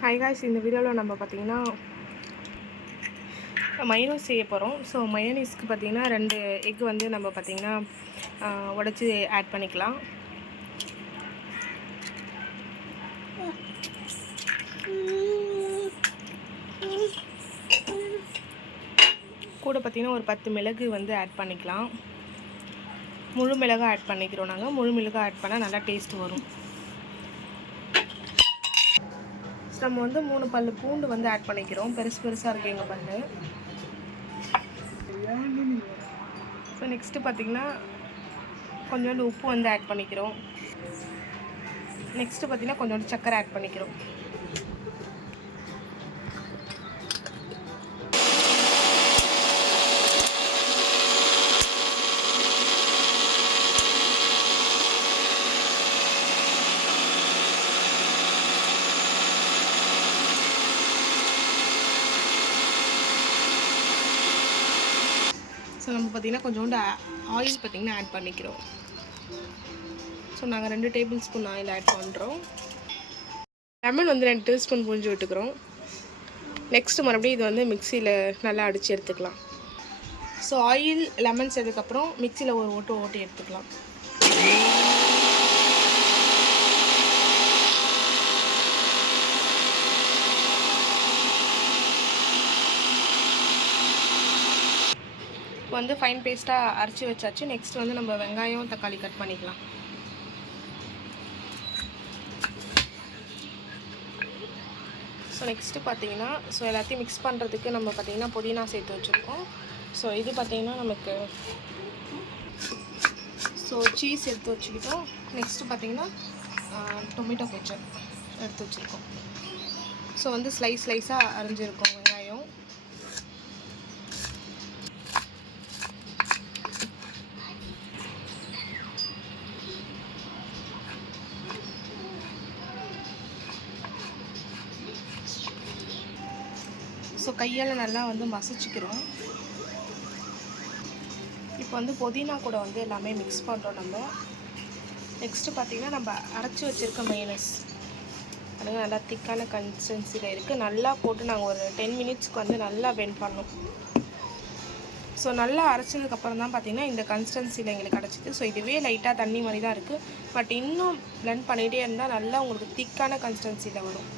Hi guys, இந்த வீடியோவில் நம்ம பார்த்திங்கன்னா மயோனீஸ் செய்ய போகிறோம். ஸோ மயோனீஸ்க்கு பார்த்திங்கன்னா 2 எக் வந்து நம்ம பார்த்திங்கன்னா உடச்சி ஆட் பண்ணிக்கலாம். கூட பார்த்திங்கன்னா ஒரு 10 மிளகு வந்து ஆட் பண்ணிக்கலாம். முழு மிளகாய் ஆட் பண்ணிக்கிறோம். நாங்கள் முழு மிளகாய் ஆட் பண்ணால் நல்லா டேஸ்ட் வரும். நம்ம வந்து 3 பல்லு பூண்டு வந்து ஆட் பண்ணிக்கிறோம். பெருசாக இருக்குது எங்கள் பல்லு. ஸோ நெக்ஸ்ட்டு பார்த்திங்கன்னா கொஞ்சோண்டு உப்பு வந்து ஆட் பண்ணிக்கிறோம். நெக்ஸ்ட்டு பார்த்திங்கன்னா கொஞ்சோண்டு சர்க்கரை ஆட் பண்ணிக்கிறோம். ஸோ நம்ம பார்த்திங்கன்னா கொஞ்சோண்டு ஆயில் பார்த்திங்கன்னா ஆட் பண்ணிக்கிறோம். ஸோ நாங்கள் 2 டேபிள் ஸ்பூன் ஆயில் ஆட் பண்ணுறோம். லெமன் வந்து 2 டேபிள் ஸ்பூன் புழிஞ்சு விட்டுக்கிறோம். நெக்ஸ்ட்டு மறுபடியும் இது வந்து மிக்சியில் நல்லா அடித்து எடுத்துக்கலாம். ஸோ ஆயில் லெமன் சேர்த்ததுக்கப்புறம் மிக்சியில் ஒரு ஓட்டி எடுத்துக்கலாம். வந்து ஃபைன் பேஸ்ட்டாக அரைச்சி வச்சாச்சு. நெக்ஸ்ட் வந்து நம்ம வெங்காயம் தக்காளி கட் பண்ணிக்கலாம். ஸோ நெக்ஸ்ட்டு பார்த்தீங்கன்னா எல்லாத்தையும் மிக்ஸ் பண்ணுறதுக்கு நம்ம பார்த்திங்கன்னா புதினா சேர்த்து வச்சுருக்கோம். ஸோ இது பார்த்திங்கன்னா நமக்கு சீஸ் எடுத்து வச்சுக்கிட்டோம். நெக்ஸ்ட்டு பார்த்திங்கன்னா டொமேட்டோ கெச்சப் எடுத்து வச்சுருக்கோம். ஸோ வந்து ஸ்லைஸாக அரைஞ்சிருக்கோம் வெங்காயம். ஸோ கையால் நல்லா வந்து மசிச்சுக்கிறோம். இப்போ வந்து புதினா கூட வந்து எல்லாமே மிக்ஸ் பண்ணுறோம் நம்ம. நெக்ஸ்ட்டு பார்த்திங்கன்னா நம்ம அரைச்சி வச்சுருக்க மைனஸ் அதுங்க நல்லா திக்கான கன்சிஸ்டன்சியில் இருக்குது. நல்லா போட்டு நாங்கள் ஒரு 10 மினிட்ஸ்க்கு வந்து நல்லா பெண்ட் பண்ணோம். ஸோ நல்லா அரைச்சதுக்கப்புறம் தான் பார்த்திங்கன்னா இந்த கன்சிஸ்டன்சியில் எங்களுக்கு கிடச்சிது. ஸோ இதுவே லைட்டாக தண்ணி மாதிரி தான் இருக்குது. பட் இன்னும் பிளெண்ட் பண்ணிகிட்டே இருந்தால் நல்லா உங்களுக்கு திக்கான கன்சிஸ்டன்சியில் வரும்.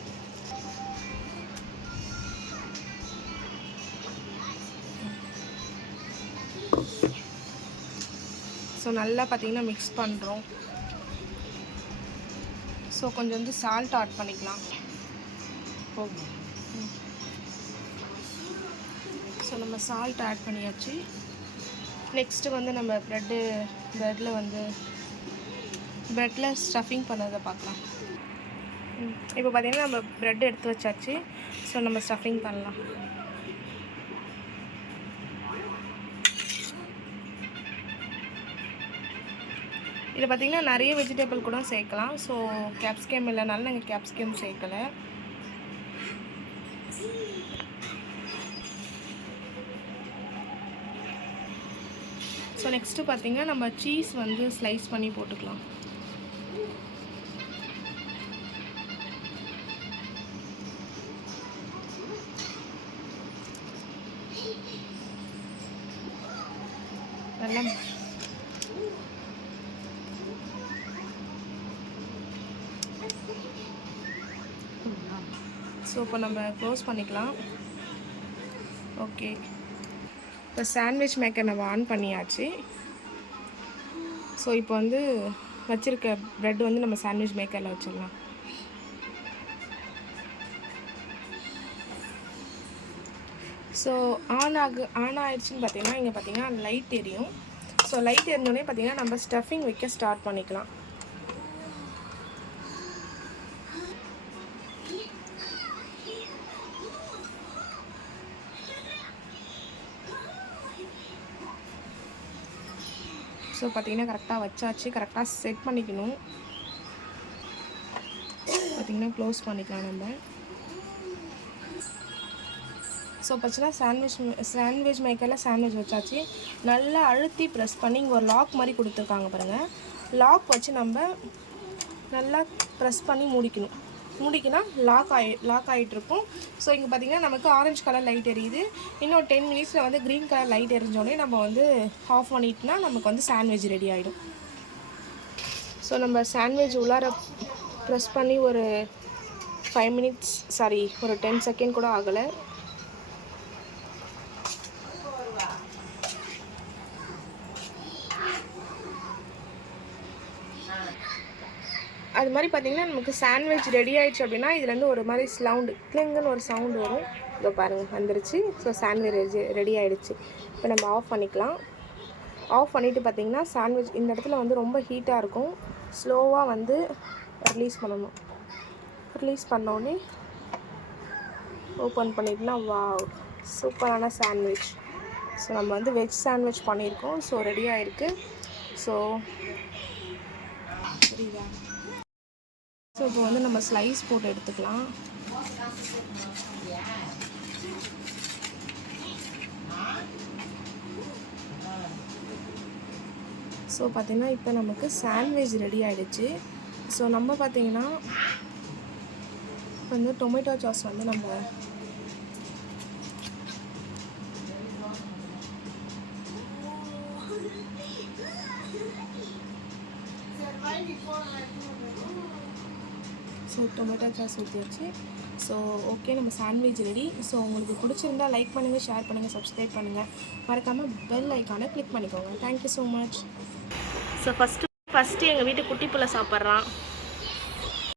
ஸோ நல்லா பார்த்திங்கன்னா மிக்ஸ் பண்ணுறோம். ஸோ கொஞ்சம் வந்து சால்ட் ஆட் பண்ணிக்கலாம். ஸோ நம்ம சால்ட் ஆட் பண்ணியாச்சு. நெக்ஸ்ட்டு வந்து நம்ம ப்ரெட்டில் ஸ்டஃபிங் பண்ணதை பார்க்கலாம். இப்போ பார்த்திங்கன்னா நம்ம ப்ரெட் எடுத்து வச்சாச்சு. ஸோ நம்ம ஸ்டஃபிங் பண்ணலாம். இதில் பார்த்திங்கன்னா நிறைய வெஜிடபிள் கூட சேர்க்கலாம். ஸோ கேப்சிகம் இல்லைனாலும் நாங்கள் கேப்சிகம் சேர்க்கலை. ஸோ நெக்ஸ்ட்டு பார்த்திங்கன்னா நம்ம சீஸ் வந்து ஸ்லைஸ் பண்ணி போட்டுக்கலாம். நல்லா ஸோ இப்போ நம்ம க்ளோஸ் பண்ணிக்கலாம். ஓகே, இப்போ சாண்ட்விச் மேக்கர் நம்ம ஆன் பண்ணியாச்சு. ஸோ இப்போ வந்து வச்சுருக்க ப்ரெட் வந்து நம்ம சாண்ட்விச் மேக்கரில் வச்சிடலாம். ஸோ ஆன் ஆயிடுச்சுன்னு பார்த்திங்கன்னா இங்கே பார்த்திங்கன்னா லைட் எரியும். ஸோ லைட் எரிஞ்சோடனே பார்த்திங்கன்னா நம்ம ஸ்டஃபிங் வைக்க ஸ்டார்ட் பண்ணிக்கலாம். ஸோ பார்த்திங்கன்னா கரெக்டாக வச்சாச்சு. கரெக்டாக செட் பண்ணிக்கணும். பார்த்திங்கன்னா க்ளோஸ் பண்ணிக்கலாம் நம்ம. ஸோ பார்த்தீங்கன்னா சாண்ட்விச் மேக்கரில் சாண்ட்விச் வச்சாச்சு. நல்லா அழுத்தி ப்ரெஸ் பண்ணி இங்கே ஒரு லாக் மாதிரி கொடுத்துருக்காங்க பாருங்கள். லாக் வச்சு நம்ம நல்லா ப்ரெஸ் பண்ணி மூடிக்கணும். மூடிக்கினா லாக் ஆகிட்ருக்கும். ஸோ இங்கே பார்த்திங்கன்னா நமக்கு ஆரஞ்சு கலர் லைட் எரியுது. இன்னும் 10 மினிட்ஸில் வந்து க்ரீன் கலர் லைட் எரிஞ்சோடனே நம்ம வந்து ஆஃப் பண்ணிட்டோம்னா நமக்கு வந்து சாண்ட்விச் ரெடி ஆகிடும். ஸோ நம்ம சாண்ட்விச் உள்ளார ப்ரெஸ் பண்ணி ஒரு 5 மினிட்ஸ் ஒரு 10 செகண்ட் கூட ஆகலை. அது மாதிரி பார்த்திங்கன்னா நமக்கு சாண்ட்விச் ரெடி ஆகிடுச்சு அப்படின்னா இதுலேருந்து ஒரு மாதிரி கிளிங்குன்னு ஒரு சவுண்டு வரும். இதோ பாருங்கள் வந்துருச்சு. ஸோ சாண்ட்விச் ரெடி ஆகிடுச்சு. இப்போ நம்ம ஆஃப் பண்ணிக்கலாம். ஆஃப் பண்ணிவிட்டு பார்த்திங்கன்னா சாண்ட்விச் இந்த இடத்துல வந்து ரொம்ப ஹீட்டாக இருக்கும். ஸ்லோவாக வந்து ரிலீஸ் பண்ணணும். ரிலீஸ் பண்ணோடனே ஓப்பன் பண்ணிட்டுனா வாவ் சூப்பரான சாண்ட்விச். ஸோ நம்ம வந்து வெஜ் சாண்ட்விச் பண்ணியிருக்கோம். ஸோ ரெடி ஆகிருக்கு. ஸோ புரியுதா? ஸோ இப்போ வந்து நம்ம ஸ்லைஸ் போட்டு எடுத்துக்கலாம். ஸோ பார்த்திங்கன்னா இப்போ நமக்கு சாண்ட்விச் ரெடி ஆகிடுச்சு. ஸோ நம்ம பார்த்திங்கன்னா வந்து டொமேட்டோ சாஸ் வந்து நம்ம டொமேட்டோ சாஸ் ஊற்றியாச்சு. ஸோ ஓகே, நம்ம சாண்ட்விச் ரெடி. ஸோ உங்களுக்கு பிடிச்சிருந்தா லைக் பண்ணுங்கள், ஷேர் பண்ணுங்கள், சப்ஸ்கிரைப் பண்ணுங்கள். மறக்காமல் பெல் ஐக்கானை கிளிக் பண்ணிக்கோங்க. Thank you so much. So first எங்கள் வீட்டு குட்டி புள்ள சாப்பிட்றான்.